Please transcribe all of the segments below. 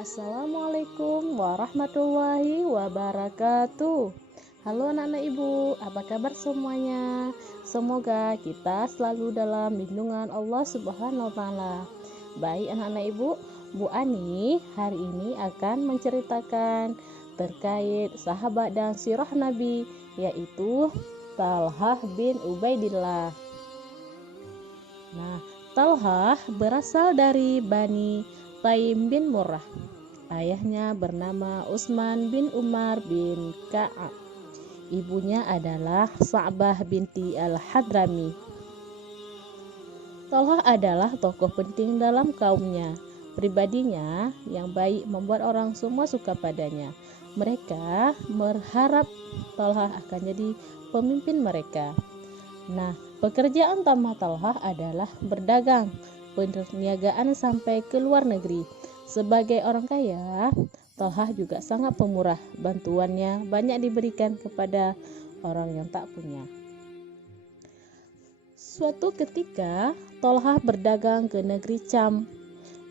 Assalamualaikum warahmatullahi wabarakatuh. Halo anak-anak ibu, apa kabar semuanya? Semoga kita selalu dalam lindungan Allah Subhanahu wa Ta'ala. Baik anak-anak ibu, Bu Ani hari ini akan menceritakan terkait sahabat dan sirah Nabi, yaitu Talhah bin Ubaidillah. Nah, Talhah berasal dari Bani Taim bin Murrah. Ayahnya bernama Utsman bin Umar bin Ka'ab. Ibunya adalah Sa'bah binti Al-Hadrami. Talhah adalah tokoh penting dalam kaumnya. Pribadinya yang baik membuat orang semua suka padanya. Mereka berharap Talhah akan jadi pemimpin mereka. Nah, pekerjaan utama Talhah adalah berdagang, perniagaan sampai ke luar negeri. Sebagai orang kaya, Talhah juga sangat pemurah. Bantuannya banyak diberikan kepada orang yang tak punya. Suatu ketika, Talhah berdagang ke negeri Syam.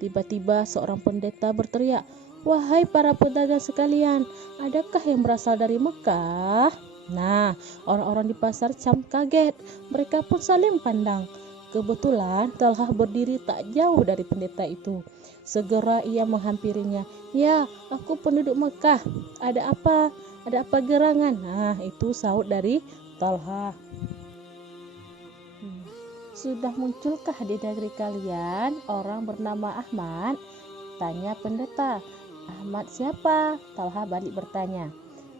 Tiba-tiba seorang pendeta berteriak, "Wahai para pedagang sekalian, adakah yang berasal dari Mekah?" Nah, orang-orang di pasar Syam kaget. Mereka pun saling pandang. Kebetulan Talhah berdiri tak jauh dari pendeta itu. Segera ia menghampirinya. "Ya, aku penduduk Mekah. Ada apa? Ada apa gerangan?" Nah, itu sahut dari Talhah. "Sudah munculkah di negeri kalian orang bernama Ahmad?" tanya pendeta. "Ahmad siapa?" Talhah balik bertanya.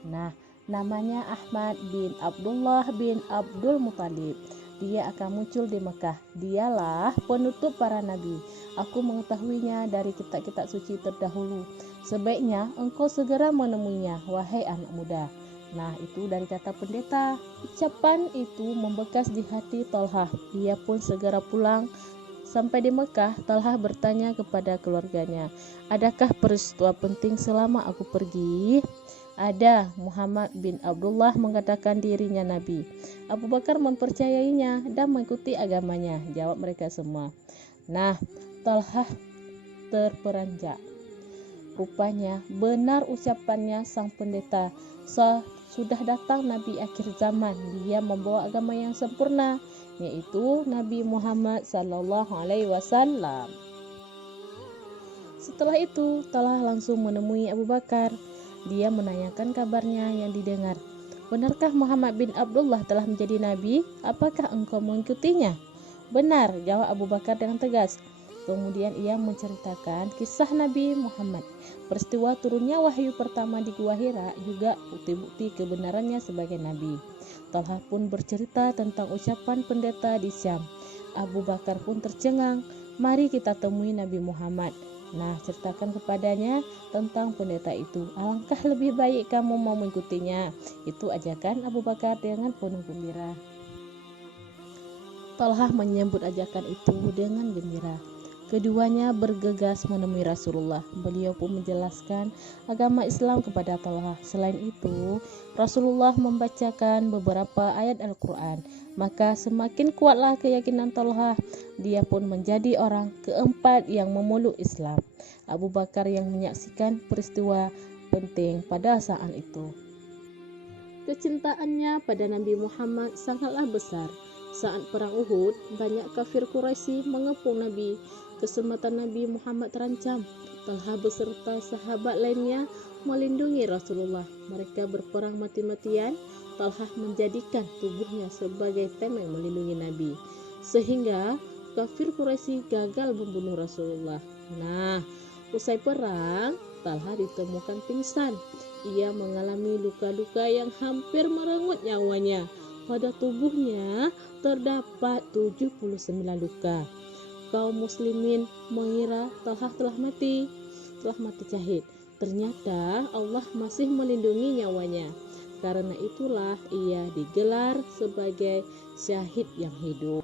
"Nah, namanya Ahmad bin Abdullah bin Abdul Muthalib. Dia akan muncul di Mekah. Dialah penutup para nabi. Aku mengetahuinya dari kitab-kitab suci terdahulu. Sebaiknya engkau segera menemuinya, wahai anak muda." Nah, itu dari kata pendeta. Ucapan itu membekas di hati Talhah. Ia pun segera pulang. Sampai di Mekah, Talhah bertanya kepada keluarganya, "Adakah peristiwa penting selama aku pergi?" "Ada." Muhammad bin Abdullah mengatakan dirinya nabi. Abu Bakar mempercayainya dan mengikuti agamanya, jawab mereka semua. Nah, Talhah terperanjat. Rupanya benar ucapannya sang pendeta. Sudah datang nabi akhir zaman. Dia membawa agama yang sempurna, yaitu Nabi Muhammad SAW. Setelah itu, Talhah langsung menemui Abu Bakar. Dia menanyakan kabarnya yang didengar. "Benarkah Muhammad bin Abdullah telah menjadi nabi? Apakah engkau mengikutinya?" "Benar," jawab Abu Bakar dengan tegas. Kemudian ia menceritakan kisah Nabi Muhammad, peristiwa turunnya wahyu pertama di Gua Hira, juga bukti-bukti kebenarannya sebagai nabi. Talhah pun bercerita tentang ucapan pendeta di Syam. Abu Bakar pun tercengang. "Mari kita temui Nabi Muhammad. Nah, ceritakan kepadanya tentang pendeta itu. Alangkah lebih baik kamu mau mengikutinya." Itu ajakan Abu Bakar dengan penuh gembira. Talhah menyambut ajakan itu dengan gembira. Keduanya bergegas menemui Rasulullah. Beliau pun menjelaskan agama Islam kepada Talhah. Selain itu, Rasulullah membacakan beberapa ayat Al-Quran. Maka semakin kuatlah keyakinan Talhah. Dia pun menjadi orang keempat yang memeluk Islam. Abu Bakar yang menyaksikan peristiwa penting pada saat itu. Kecintaannya pada Nabi Muhammad sangatlah besar. Saat perang Uhud, banyak kafir Quraisy mengepung Nabi. Keselamatan Nabi Muhammad terancam. Talhah beserta sahabat lainnya melindungi Rasulullah. Mereka berperang mati-matian. Talhah menjadikan tubuhnya sebagai tameng melindungi Nabi, sehingga kafir Quraisy gagal membunuh Rasulullah. Nah, usai perang, Talhah ditemukan pingsan. Ia mengalami luka-luka yang hampir merenggut nyawanya. Pada tubuhnya terdapat 79 luka. Kaum muslimin mengira Talhah telah mati syahid. Ternyata Allah masih melindungi nyawanya. Karena itulah ia digelar sebagai syahid yang hidup.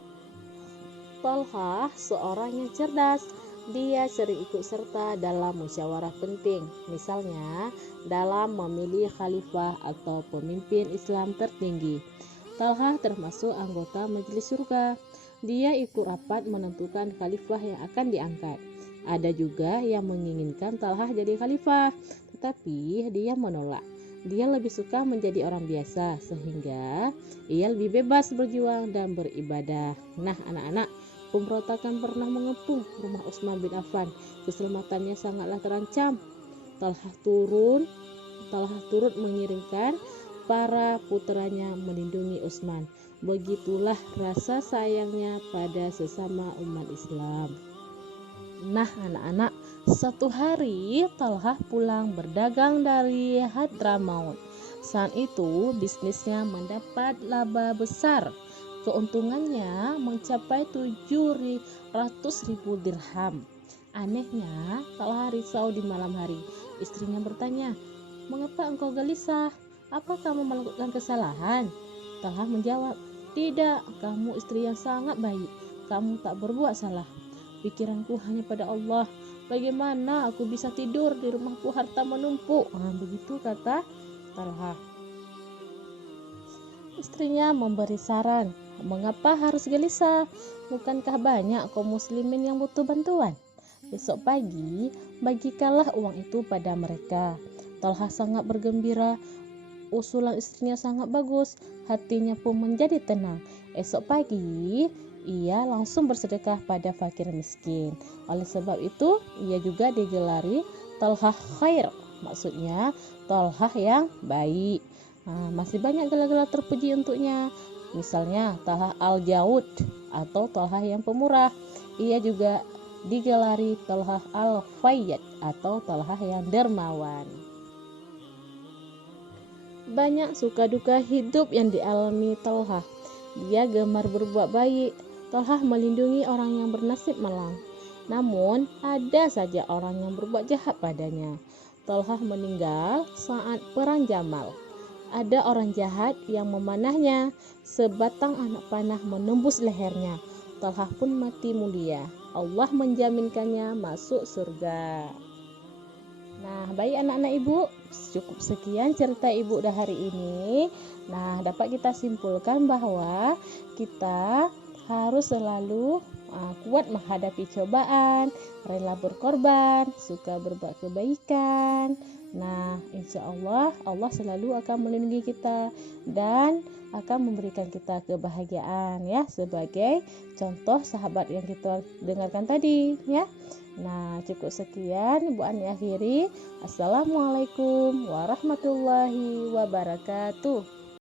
Talhah seorang yang cerdas. Dia sering ikut serta dalam musyawarah penting, misalnya dalam memilih khalifah atau pemimpin Islam tertinggi. Talhah termasuk anggota Majelis Surga. Dia ikut rapat menentukan khalifah yang akan diangkat. Ada juga yang menginginkan Talhah jadi khalifah, tetapi dia menolak. Dia lebih suka menjadi orang biasa, sehingga ia lebih bebas berjuang dan beribadah. Nah, anak-anak, pemberontakan pernah mengepung rumah Utsman bin Affan. Keselamatannya sangatlah terancam. Talhah turut mengirimkan para putranya melindungi Utsman. Begitulah rasa sayangnya pada sesama umat Islam. Nah, anak-anak, satu hari Talhah pulang berdagang dari Hadramaut. Saat itu bisnisnya mendapat laba besar. Keuntungannya mencapai 700.000 dirham. Anehnya, Talhah risau di malam hari. Istrinya bertanya, "Mengapa engkau gelisah? Apa kamu melakukan kesalahan?" Talhah menjawab, "Tidak, kamu istri yang sangat baik. Kamu tak berbuat salah. Pikiranku hanya pada Allah. Bagaimana aku bisa tidur di rumahku harta menumpuk?" Begitu kata Talhah. Istrinya memberi saran, "Mengapa harus gelisah? Bukankah banyak kaum muslimin yang butuh bantuan? Besok pagi bagikanlah uang itu pada mereka." Talhah sangat bergembira. Usulan istrinya sangat bagus. Hatinya pun menjadi tenang. Esok pagi ia langsung bersedekah pada fakir miskin. Oleh sebab itu ia juga digelari Talhah Khair, maksudnya Talhah yang baik. Masih banyak gelar-gelar terpuji untuknya, misalnya Talhah Al-Jaud atau Talhah yang pemurah. Ia juga digelari Talhah Al-Fayyad atau Talhah yang dermawan. Banyak suka duka hidup yang dialami Talhah. Dia gemar berbuat baik. Talhah melindungi orang yang bernasib malang. Namun ada saja orang yang berbuat jahat padanya. Talhah meninggal saat perang Jamal. Ada orang jahat yang memanahnya. Sebatang anak panah menembus lehernya. Talhah pun mati mulia. Allah menjaminkannya masuk surga. Nah, baik anak-anak ibu, cukup sekian cerita ibu dah hari ini. Nah, dapat kita simpulkan bahwa kita harus selalu kuat menghadapi cobaan, rela berkorban, suka berbuat kebaikan. Nah, insya Allah selalu akan melindungi kita dan akan memberikan kita kebahagiaan ya, sebagai contoh sahabat yang kita dengarkan tadi ya. Nah, cukup sekian Ibu Ani akhiri. Assalamualaikum warahmatullahi wabarakatuh.